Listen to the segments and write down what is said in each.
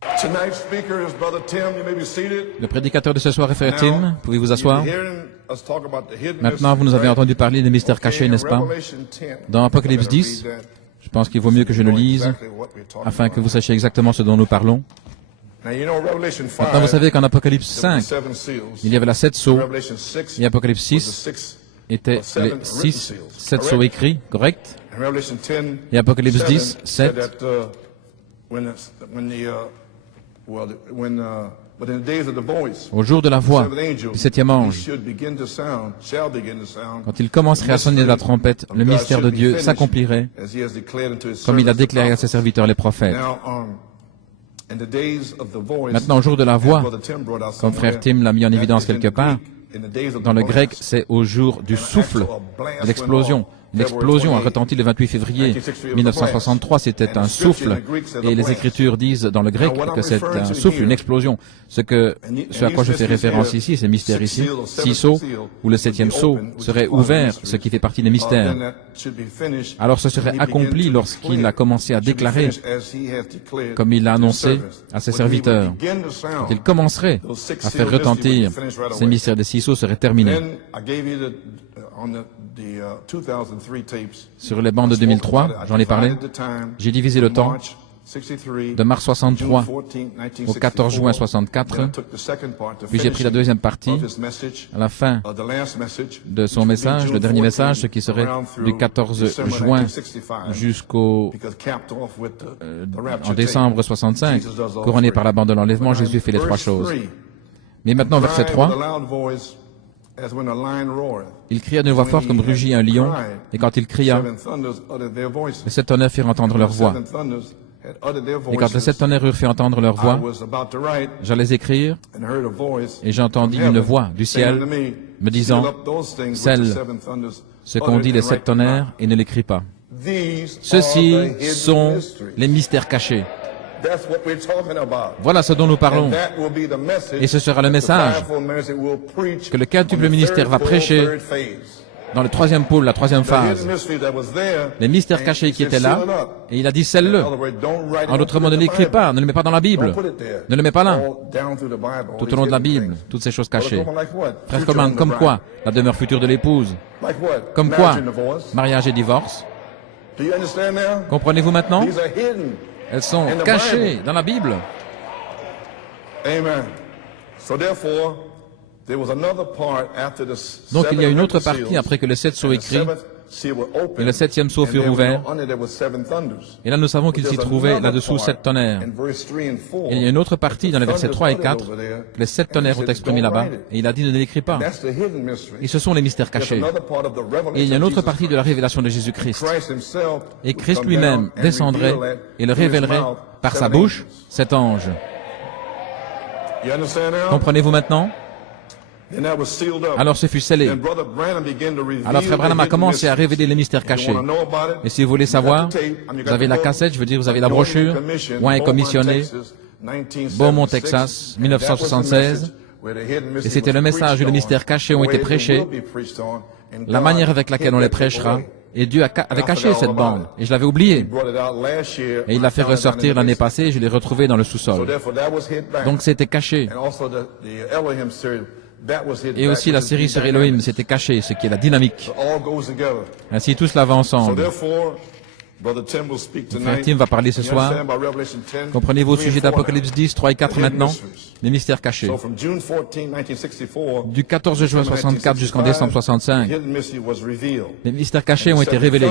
Tonight's speaker is Brother Tim. You may be seated. Le prédicateur de ce soir est Frère Tim. Pouvez vous asseoir? You're hearing us talk about the hidden Maintenant, vous nous avez entendu parler des mystères cachés, n'est-ce pas? Dans Apocalypse 10, je pense qu'il vaut mieux que je le lise, afin que vous sachiez exactement ce dont nous parlons. Maintenant, vous savez qu'en Apocalypse 5, il y avait la 7 sceaux, et Apocalypse 6 était les 7 sceaux écrits, correct? Et Apocalypse 10, 7, au jour de la voix du septième ange, quand il commencerait à sonner la trompette, le mystère de Dieu s'accomplirait, comme il a déclaré à ses serviteurs les prophètes. Maintenant, au jour de la voix, comme Frère Tim l'a mis en évidence quelque part, dans le grec, c'est au jour du souffle, de l'explosion. L'explosion a retenti le 28 février 1963, c'était un souffle, et les Écritures disent dans le grec que c'est un souffle, une explosion. Ce à quoi je fais référence ici, ces mystères ici, 6 sceaux, où le 7e sceau serait ouvert, ce qui fait partie des mystères. Alors ce serait accompli lorsqu'il a commencé à déclarer, comme il l'a annoncé à ses serviteurs. Quand il commencerait à faire retentir ces mystères des 6 sceaux seraient terminés. Sur les bandes de 2003, j'en ai parlé, j'ai divisé le temps de mars 63 au 14 juin 64, puis j'ai pris la deuxième partie à la fin de son message, le dernier message, ce qui serait du 14 juin jusqu'au en décembre 65, couronné par la bande de l'enlèvement, Jésus fait les 3 choses. Mais maintenant, verset 3, il cria d'une voix forte comme rugit un lion, et quand il cria, les 7 tonnerres firent entendre leur voix. Et quand les 7 tonnerres eurent fait entendre leur voix, j'allais écrire, et j'entendis une voix du ciel me disant, « Scelle ce qu'ont dit les 7 tonnerres, et ne l'écris pas. » Ceux-ci sont les mystères cachés. Voilà ce dont nous parlons. Et ce sera le message que le quintuple ministère va prêcher dans le 3e pôle, la 3e phase. Les mystères cachés qui étaient là, et il a dit scelle-le. En d'autres mots, ne l'écris pas, ne le mets pas dans la Bible. Ne le mets pas là. Tout au long de la Bible, toutes ces choses cachées. Frère Coleman, comme quoi la demeure future de l'épouse? Comme quoi mariage et divorce? Comprenez-vous maintenant? Elles sont cachées dans la Bible. Donc il y a une autre partie après que les 7 sceaux écrits et le 7e sceau fut ouvert. Et là nous savons qu'il s'y trouvait là-dessous 7 tonnerres. Et il y a une autre partie dans les versets 3 et 4 que les 7 tonnerres ont exprimé là-bas. Et il a dit ne l'écris pas. Et ce sont les mystères cachés. Et il y a une autre partie de la révélation de Jésus-Christ. Et Christ lui-même descendrait et le révélerait par sa bouche, cet ange. Comprenez-vous maintenant? Alors ce fut scellé. Alors Frère Branham a commencé à révéler les mystères cachés. Et si vous voulez savoir, vous avez la cassette, je veux dire, vous avez la brochure, Oint commissionné, Beaumont, Texas, 1976. Et c'était le message où les mystères cachés ont été prêchés, la manière avec laquelle on les prêchera. Et Dieu avait caché cette bande, et je l'avais oublié. Et il l'a fait ressortir l'année passée, et je l'ai retrouvé dans le sous-sol. Donc c'était caché. Et aussi la série sur Elohim, c'était caché, ce qui est la dynamique. Ainsi tout cela va ensemble. Frère Tim va parler ce soir. Comprenez-vous au sujet d'Apocalypse 10, 3 et 4 maintenant? Les mystères cachés. Du 14 juin 64 jusqu'en décembre 65, les mystères cachés ont été révélés.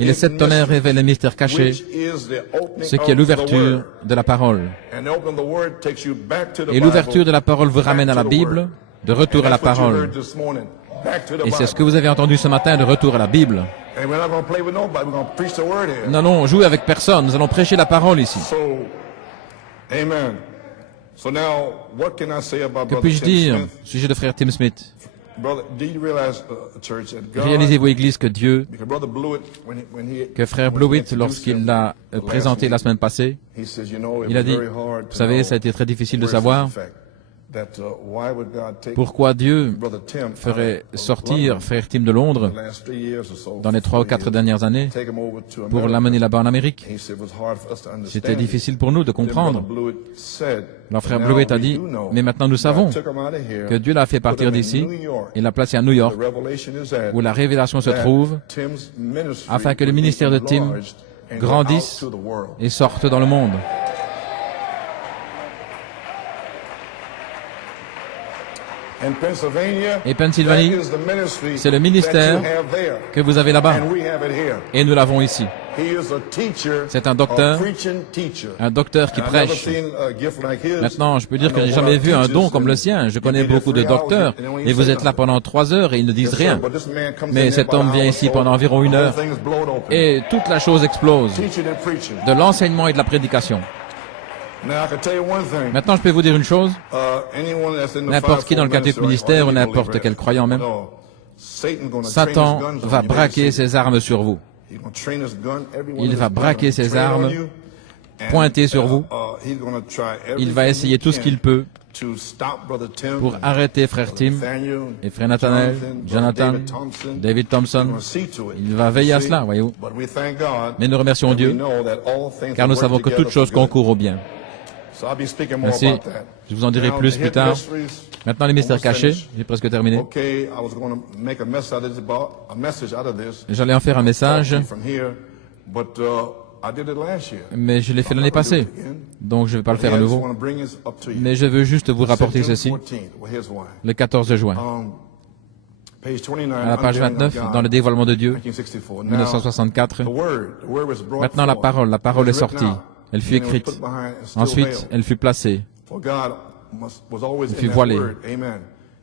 Et les 7 tonnerres révèlent les mystères cachés, ce qui est l'ouverture de la parole. Et l'ouverture de la parole vous ramène à la Bible, de retour à la parole. Et c'est ce que vous avez entendu ce matin, de retour à la Bible. Nous n'allons jouer avec personne, nous allons prêcher la parole ici. Que puis-je dire au sujet de Frère Tim Smith? Réalisez-vous, Église, que Dieu, que Frère Blewett, lorsqu'il l'a présenté la semaine passée, il a dit, vous savez, ça a été très difficile de savoir, Pourquoi Dieu ferait sortir frère Tim de Londres dans les 3 ou 4 dernières années pour l'amener là-bas en Amérique? C'était difficile pour nous de comprendre. Alors frère Blewett a dit, mais maintenant nous savons que Dieu l'a fait partir d'ici et l'a placé à New York, où la révélation se trouve, afin que le ministère de Tim grandisse et sorte dans le monde. Et Pennsylvanie, c'est le ministère que vous avez là-bas. Et nous l'avons ici. C'est un docteur qui prêche. Maintenant, je peux dire que je n'ai jamais vu un don comme le sien. Je connais beaucoup de docteurs, et vous êtes là pendant 3 heures et ils ne disent rien. Mais cet homme vient ici pendant environ 1 heure, et toute la chose explose, de l'enseignement et de la prédication. Maintenant, je peux vous dire une chose. N'importe qui dans le quartier du ministère, ou n'importe quel croyant même, Satan va braquer ses armes sur vous. Il va braquer ses armes, pointer sur vous. Il va essayer tout ce qu'il peut pour arrêter frère Tim et frère Nathanael, Jonathan, David Thompson. Il va veiller à cela, voyez-vous. Mais nous remercions Dieu, car nous savons que toute chose concourt au bien. Merci. Je vous en dirai plus tard. Maintenant, les mystères cachés. J'ai presque terminé. J'allais en faire un message, mais je l'ai fait l'année passée. Donc, je ne vais pas le faire à nouveau. Mais je veux juste vous rapporter ceci. Le 14 juin. À la page 29, dans le dévoilement de Dieu, 1964. Maintenant, la parole est sortie. Elle fut écrite. Ensuite, elle fut placée. Elle fut voilée.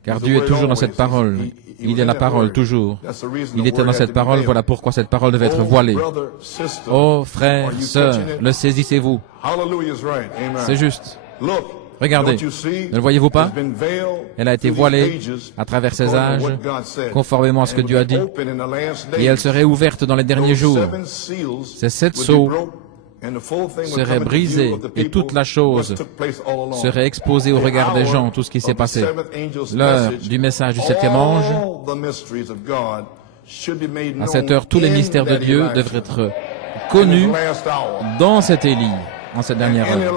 Car Dieu est toujours dans cette parole. Il est la parole, toujours. Il était dans cette parole, voilà pourquoi cette parole devait être voilée. Oh, frères, sœurs, le saisissez-vous. C'est juste. Regardez, ne le voyez-vous pas? Elle a été voilée à travers ces âges, conformément à ce que Dieu a dit. Et elle serait ouverte dans les derniers jours. Ces 7 sceaux serait brisé et toute la chose serait exposée au regard des gens, tout ce qui s'est passé. L'heure du message du 7e ange, à cette heure, tous les mystères de Dieu devraient être connus dans cet Élie, en cette dernière heure.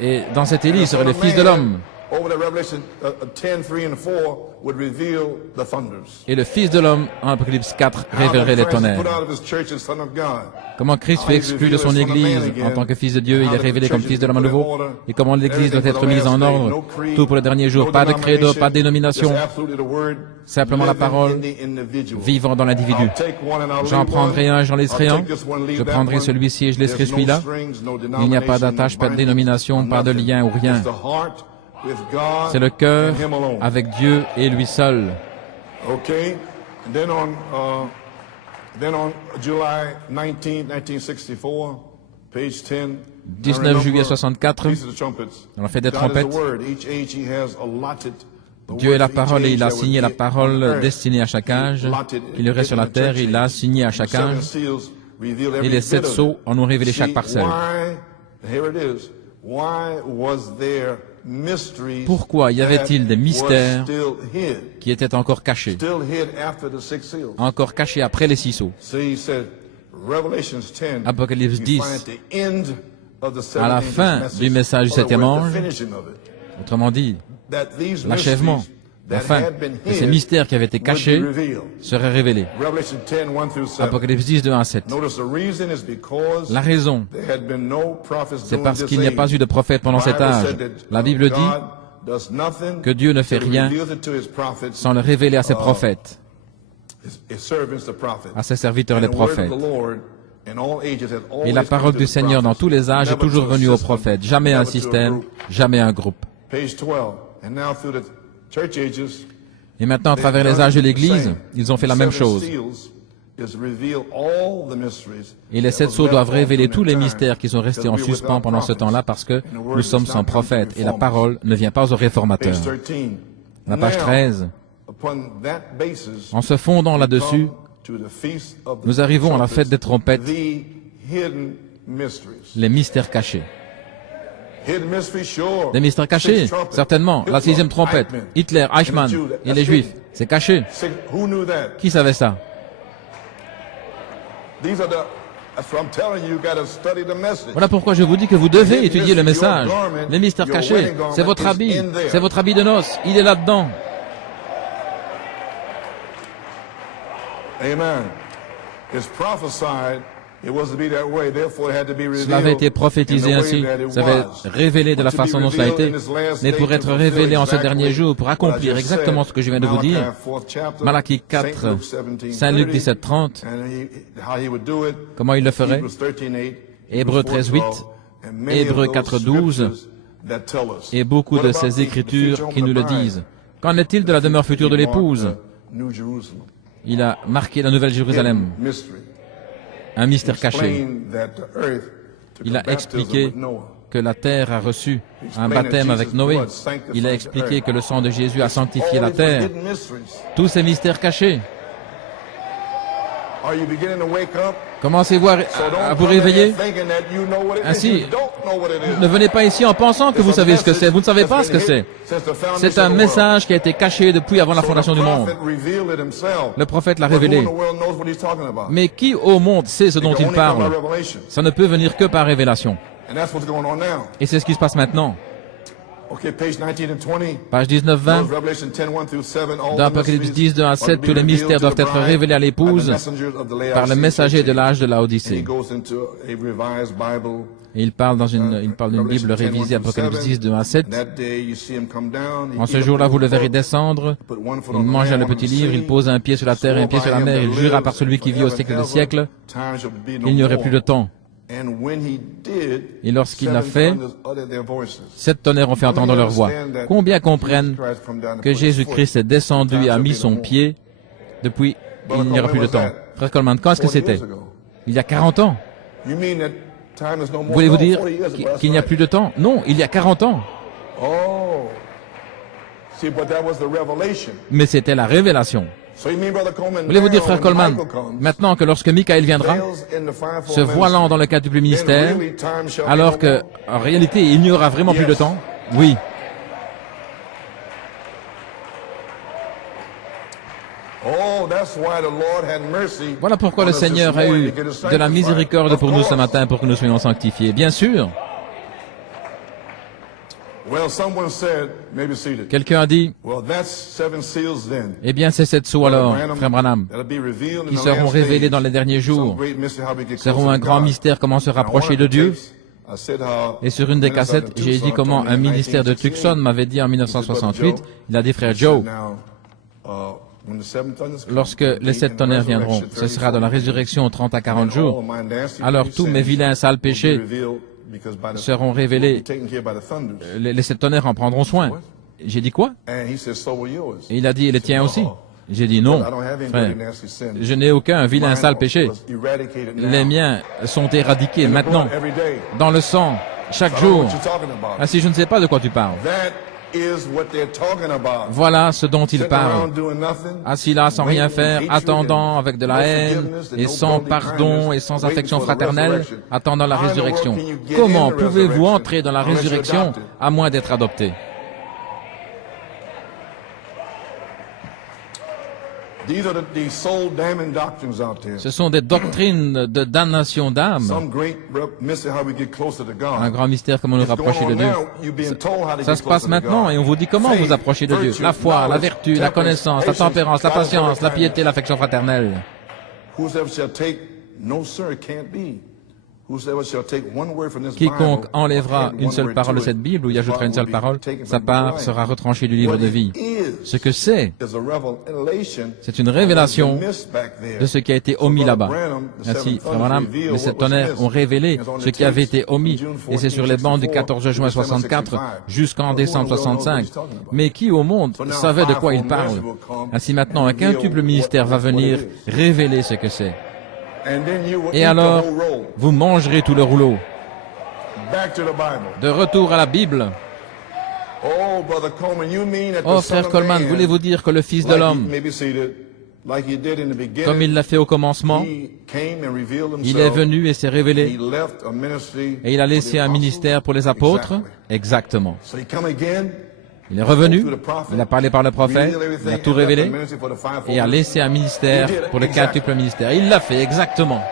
Et dans cet Élie, il serait le Fils de l'homme. Et le Fils de l'homme, en Apocalypse 4, révélerait les tonnerres. Comment Christ fut exclu de son Église en tant que Fils de Dieu, il est révélé comme Fils de l'homme à nouveau. Et comment l'Église doit être mise en ordre. Tout pour le dernier jour. Pas de credo, pas de dénomination. Simplement la parole vivant dans l'individu. J'en prendrai un, j'en laisserai un. Je prendrai celui-ci et je laisserai celui-là. Il n'y a pas d'attache, pas de dénomination, pas de lien ou rien. C'est le cœur avec Dieu et lui seul. 19 juillet 64, on a fait des trompettes. Dieu est la parole et il a signé la parole destinée à chaque âge. Il y aurait sur la terre, il l'a signé à chaque âge. Et les 7 sceaux en ont révélé chaque parcelle. Pourquoi y avait-il des mystères qui étaient encore cachés après les 6 sceaux? Apocalypse 10, à la fin du message du 7e ange, autrement dit, l'achèvement, la fin de ces mystères qui avaient été cachés seraient révélés. Apocalypse 10, de 1 à 7. La raison, c'est parce qu'il n'y a pas eu de prophète pendant cet âge. La Bible dit que Dieu ne fait rien sans le révéler à ses prophètes, à ses serviteurs les prophètes. Et la parole du Seigneur dans tous les âges est toujours venue aux prophètes. Jamais un système, jamais un groupe. Et maintenant, à travers les âges de l'Église, ils ont fait la même chose. Et les 7 sceaux doivent révéler tous les mystères qui sont restés en suspens pendant ce temps-là parce que nous sommes sans prophète et la parole ne vient pas aux réformateurs. La page 13. En se fondant là-dessus, nous arrivons à la fête des trompettes, les mystères cachés. Hidden mystery, sure. Des mystères cachés, Sixth trumpet. certainement. La Hitler, 6e trompette, Eichmann. Hitler, Eichmann Jews, et les that's Juifs. hidden. C'est caché. Who knew that? Qui savait ça? These are that's what I'm telling you. You got to study the message. Voilà pourquoi je vous dis que vous devez étudier le message. Les mystères cachés, c'est votre habit. C'est votre habit de noces. Il est là-dedans. Amen. It's prophesied. It was to be that way. Therefore, it had to be revealed. Cela avait été prophétisé in the way ainsi. that it Ça avait was. révélé de la But to be façon dont cela a revealed été. in this last Mais day pour to être fulfill révélé en ce exactly dernier jour, pour what I accomplir just exactement said. ce que je viens de vous Malachi, dire, 4th chapter, Malachie 4, Saint Luke 17, Saint Luc 30, 17, 30, and how he would do it. comment il le ferait? Hebrews 13:8, Hébreux 13, 8, and many of Hébreux those 4, 12, scriptures that tell us. et beaucoup What de about ces the écritures future qui nous le home of the disent. bride? Qu'en est-il de la demeure future de He marked l'épouse? the New Jerusalem. Il a marqué la Nouvelle Jérusalem, Hidden mystery. un mystère caché. Explained that the earth took Il a a baptism expliqué with Noah. que la terre a reçu un baptême avec Noé. Il a expliqué que le sang de Jésus a sanctifié la terre. Tous ces mystères cachés. Are you beginning to wake up? Commencez-vous à vous réveiller. Ainsi, ne venez pas ici en pensant que vous savez ce que c'est. Vous ne savez pas ce que c'est. C'est un message qui a été caché depuis avant la fondation du monde. Le prophète l'a révélé. Mais qui au monde sait ce dont il parle? Ça ne peut venir que par révélation. Et c'est ce qui se passe maintenant. Page 19-20. Dans Apocalypse 10, 2 à 7, tous les mystères doivent être révélés à l'épouse par le messager de l'âge de la Odyssée. Et il parle d'une Bible révisée, Apocalypse 10, 2 à 7. En ce jour-là, vous le verrez descendre. Il mangea le petit livre, il posa un pied sur la terre et un pied sur la mer. Il jura par celui qui vit au siècle des siècles qu'il n'y aurait plus de temps. Et lorsqu'il l'a fait, 7 tonnerres ont fait entendre leur voix. Combien comprennent que Jésus-Christ est descendu et a mis son pied depuis il n'y aura plus de temps? Frère Coleman, quand est-ce que c'était? Il y a 40 ans. Voulez-vous dire qu'il n'y a plus de temps? Non, il y a 40 ans. Mais c'était la révélation. Voulez-vous dire, frère Coleman, maintenant que lorsque Michael viendra, se voilant dans le quintuple ministère, alors que, en réalité, il n'y aura vraiment plus de temps? Oui. Voilà pourquoi le Seigneur a eu de la miséricorde pour nous ce matin, pour que nous soyons sanctifiés. Bien sûr. Quelqu'un a dit, eh bien c'est 7 sceaux alors, frère Branham, qui seront révélés dans les derniers jours, seront un grand mystère comment se rapprocher de Dieu. Et sur une des cassettes, j'ai dit comment un ministère de Tucson m'avait dit en 1968, il a dit, frère Joe, lorsque les 7 tonnerres viendront, ce sera dans la résurrection 30 à 40 jours, alors tous mes vilains sales péchés seront révélés. Les 7 tonnerres en prendront soin. J'ai dit quoi? Et il a dit, et les tiens aussi? J'ai dit non, frère, je n'ai aucun vilain sale péché. Les miens sont éradiqués maintenant, dans le sang, chaque jour. Ainsi, je ne sais pas de quoi tu parles. Voilà ce dont il parle. Assis là sans rien faire, attendant avec de la haine et sans pardon et sans affection fraternelle, attendant la résurrection. Comment pouvez-vous entrer dans la résurrection à moins d'être adopté? Ce sont des doctrines de damnation d'âme. Un grand mystère comment nous rapprocher de Dieu. Ça se passe maintenant et on vous dit comment vous approcher de Dieu. La foi, la vertu, la connaissance, la tempérance, la patience, la piété, l'affection fraternelle. Quiconque enlèvera une seule parole de cette Bible ou y ajoutera une seule parole, sa part sera retranchée du livre de vie. Ce que c'est une révélation de ce qui a été omis là-bas. Ainsi, Frère Branham, les 7 tonnerres ont révélé ce qui avait été omis, et c'est sur les bancs du 14 juin 64 jusqu'en décembre 65. Mais qui au monde savait de quoi il parle? Ainsi maintenant, un quintuple ministère va venir révéler ce que c'est. Et alors, vous mangerez tout le rouleau. De retour à la Bible. Oh, frère Coleman, voulez-vous dire que le Fils de l'homme, Comme il l'a fait au commencement, il est venu et s'est révélé, et il a laissé un ministère pour les apôtres. Exactement. Il est revenu, il a parlé par le prophète, il a tout révélé, et a laissé un ministère pour le quintuple ministère. Il l'a fait, exactement.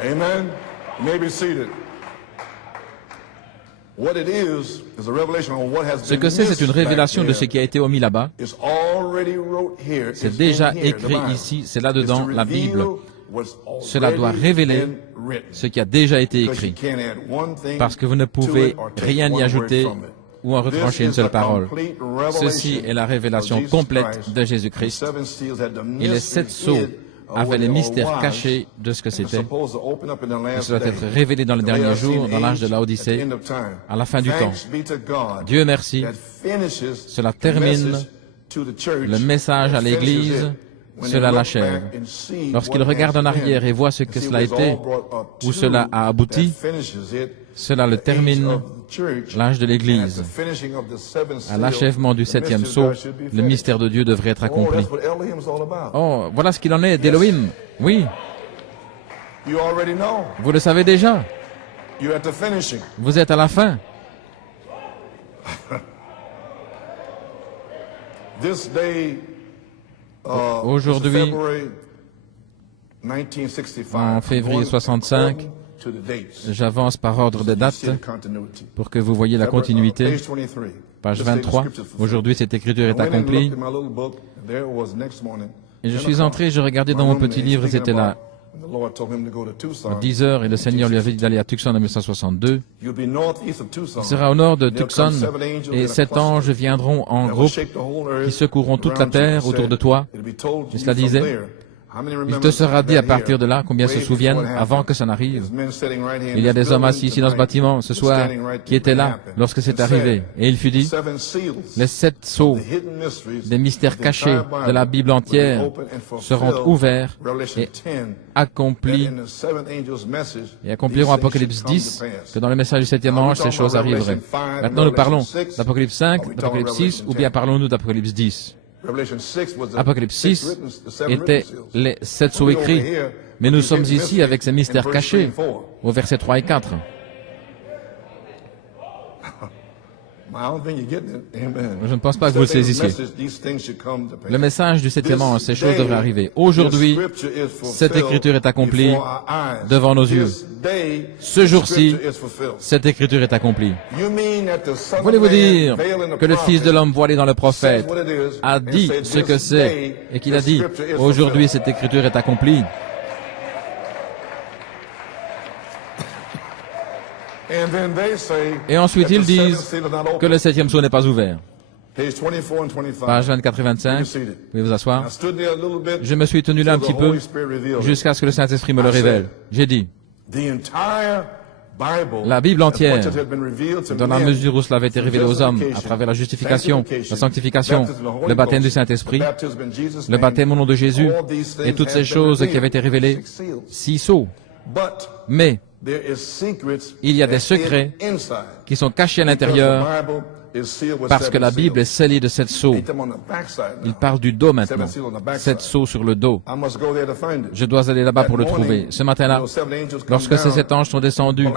Amen. You may be seated. Ce que c'est une révélation de ce qui a été omis là-bas. C'est déjà écrit ici, c'est là-dedans, la Bible. Cela doit révéler ce qui a déjà été écrit, parce que vous ne pouvez rien y ajouter ou en retrancher une seule parole. Ceci est la révélation complète de Jésus-Christ. Et les 7 sceaux avaient les mystères cachés de ce que c'était. Et cela doit être révélé dans les derniers jours, dans l'âge de l'Odyssée, à la fin du temps. Dieu merci, cela termine le message à l'Église, cela l'achève. Lorsqu'il regarde en arrière et voit ce que cela a été, où cela a abouti, cela le termine, l'âge de l'Église. À l'achèvement du 7e sceau, le mystère de Dieu devrait être accompli. Oh, voilà ce qu'il en est d'Élohim. Oui. Vous le savez déjà. Vous êtes à la fin. Aujourd'hui, en février 65, j'avance par ordre de date pour que vous voyez la continuité. Page 23. Aujourd'hui, cette écriture est accomplie. Et je suis entré, je regardais dans mon petit livre, c'était là à 10 heures, et le Seigneur lui avait dit d'aller à Tucson en 1962. Il sera au nord de Tucson, et 7 anges viendront en groupe qui secourront toute la terre autour de toi. Et cela disait, il te sera dit à partir de là, combien se souviennent, avant que ça n'arrive. Il y a des hommes assis ici dans ce bâtiment, ce soir, qui étaient là lorsque c'est arrivé. Et il fut dit, les 7 sceaux des mystères cachés de la Bible entière seront ouverts et accomplis, et accompliront Apocalypse 10, que dans le message du 7e ange, ces choses arriveraient. Maintenant, nous parlons d'Apocalypse 5, d'Apocalypse 6, ou bien parlons-nous d'Apocalypse 10? Apocalypse 6 était les 7 sceaux écrits, mais nous sommes ici avec ces mystères cachés, au verset 3 et 4. Je ne pense pas que vous le saisissiez. Le message du 7e ange, ces choses devraient arriver. Aujourd'hui, cette écriture est accomplie devant nos yeux. Ce jour-ci, cette écriture est accomplie. Voulez-vous dire que le Fils de l'homme voilé dans le prophète a dit ce que c'est et qu'il a dit, aujourd'hui, cette écriture est accomplie? Et ensuite, ils disent que le 7e sceau n'est pas ouvert. Pages 24 et 25, vous pouvez vous asseoir. Je me suis tenu là un petit peu jusqu'à ce que le Saint-Esprit me le révèle. J'ai dit, la Bible entière, dans la mesure où cela avait été révélé aux hommes, à travers la justification, la sanctification, le baptême du Saint-Esprit, le baptême au nom de Jésus, et toutes ces choses qui avaient été révélées, 6 sceaux. Mais il y a des secrets qui sont cachés à l'intérieur parce que la Bible est scellée de 7 sceaux. Il parle du dos maintenant. 7 sceaux sur le dos. Je dois aller là-bas pour le trouver. Ce matin-là, lorsque ces 7 anges sont descendus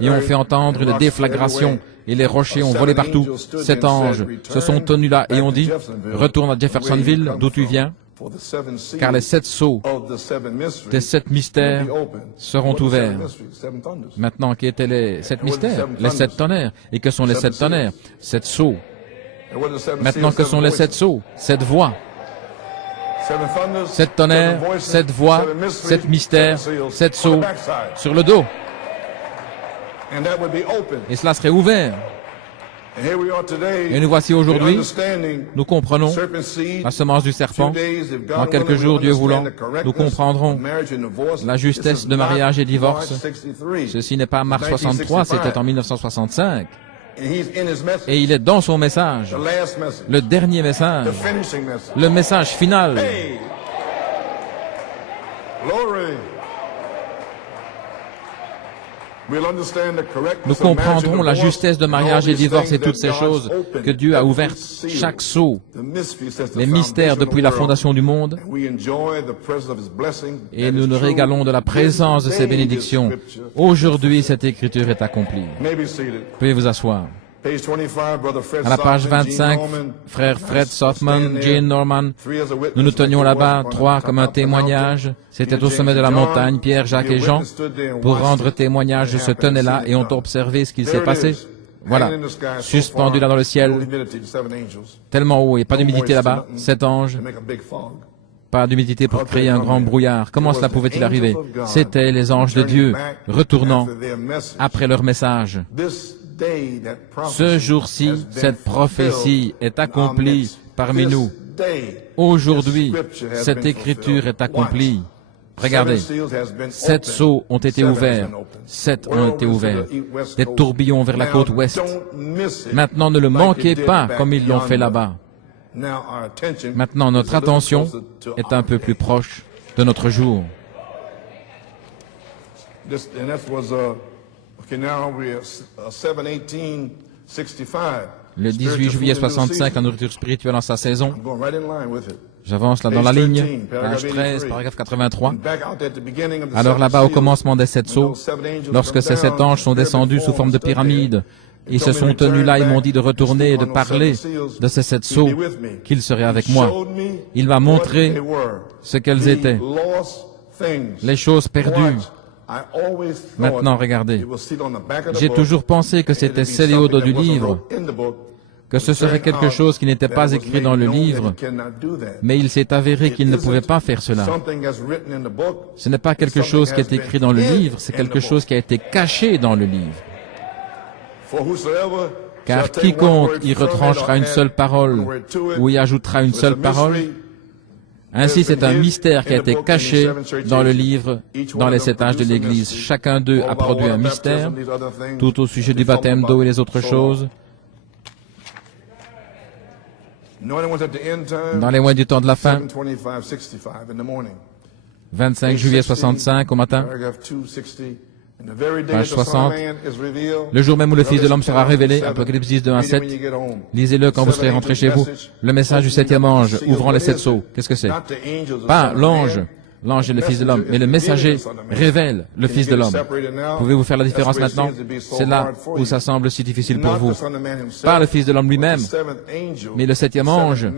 et ont fait entendre une déflagration et les rochers ont volé partout, 7 anges se sont tenus là et ont dit, retourne à Jeffersonville, d'où tu viens, car les 7 sceaux des 7 mystères seront ouverts. Maintenant, qui étaient les 7 mystères? Les 7 tonnerres. Et que sont les 7 tonnerres? 7 sceaux. Maintenant, que sont les 7 sceaux? 7 voix. 7 tonnerres, 7 voix, 7 mystères, 7 sceaux sur le dos. Et cela serait ouvert. Et nous voici aujourd'hui, nous comprenons la semence du serpent. Dans quelques jours, Dieu voulant, nous comprendrons la justesse de mariage et divorce. Ceci n'est pas mars 63, c'était en 1965. Et il est dans son message, le dernier message, le message final. Nous comprendrons la justesse de mariage et divorce et toutes ces choses que Dieu a ouvertes, chaque sceau, les mystères depuis la fondation du monde, et nous nous régalons de la présence de ces bénédictions. Aujourd'hui, cette écriture est accomplie. Veuillez vous asseoir. À la page 25, frère Fred Sothman, Jane Norman, nous nous tenions là-bas, trois comme un témoignage. C'était au sommet de la montagne, Pierre, Jacques et Jean, pour rendre témoignage, se tenaient là et ont observé ce qu'il s'est passé. Voilà, suspendu là dans le ciel, tellement haut et pas d'humidité là-bas, 7 anges, pas d'humidité pour créer un grand brouillard. Comment cela pouvait-il arriver? C'étaient les anges de Dieu, retournant après leur message. Ce jour-ci, cette prophétie est accomplie parmi nous. Aujourd'hui, cette écriture est accomplie. Regardez, 7 sceaux ont été ouverts. 7 ont été ouverts. Des tourbillons vers la côte ouest. Maintenant, ne le manquez pas comme ils l'ont fait là-bas. Maintenant, notre attention est un peu plus proche de notre jour. Le 18 juillet 65, la nourriture spirituelle en sa saison. J'avance là dans la ligne, page 13, paragraphe 83. Alors là-bas, au commencement des 7 sceaux, lorsque ces 7 anges sont descendus sous forme de pyramide, ils se sont tenus là et m'ont dit de retourner et de parler de ces 7 sceaux, qu'ils seraient avec moi. Il m'a montré ce qu'elles étaient, les choses perdues. Maintenant, regardez, j'ai toujours pensé que c'était scellé au dos du livre, que ce serait quelque chose qui n'était pas écrit dans le livre, mais il s'est avéré qu'il ne pouvait pas faire cela. Ce n'est pas quelque chose qui est écrit dans le livre, c'est quelque chose qui a été caché dans le livre. Car quiconque y retranchera une seule parole ou y ajoutera une seule parole, ainsi c'est un mystère qui a été caché dans le livre, dans les 7 âges de l'Église. Chacun d'eux a produit un mystère, tout au sujet du baptême d'eau et les autres choses. Dans les mois du temps de la fin, 25 juillet 65 au matin, page 60, le jour même où le Fils de l'homme sera révélé, Apocalypse 10, 2 à 7, lisez-le quand vous serez rentré chez vous, le message du 7e ange ouvrant les 7 sceaux. Qu'est-ce que c'est? Pas l'ange, l'ange est le Fils de l'homme, mais le messager révèle le Fils de l'homme. Pouvez-vous faire la différence maintenant? C'est là où ça semble si difficile pour vous. Pas le Fils de l'homme lui-même, mais le 7e ange,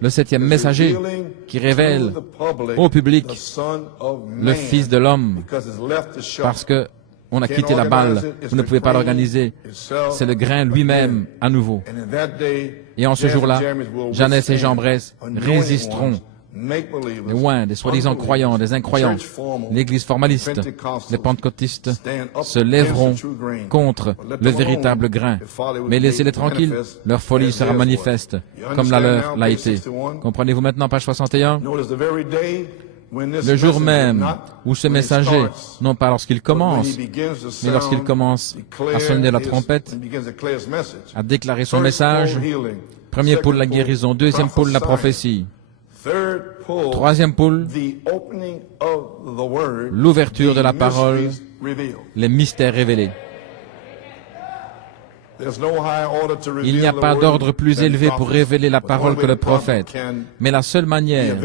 le 7e messager qui révèle au public le Fils de l'homme, parce que on a quitté la balle, vous ne pouvez pas l'organiser. C'est le grain lui-même à nouveau. Et en ce jour-là, Jeannès et Jean Bresse résisteront. Les oins, des soi-disant croyants, des incroyants, l'Église formaliste, les pentecôtistes se lèveront contre le véritable grain. Mais laissez-les tranquilles, leur folie sera manifeste, comme la leur l'a été. Comprenez-vous maintenant, page 61? Le jour même où ce messager, non pas lorsqu'il commence, mais lorsqu'il commence à sonner la trompette, à déclarer son message, premier pôle la guérison, deuxième pôle la prophétie, troisième pôle, l'ouverture de la parole, les mystères révélés. Il n'y a pas d'ordre plus élevé pour révéler la parole que le prophète. Mais la seule manière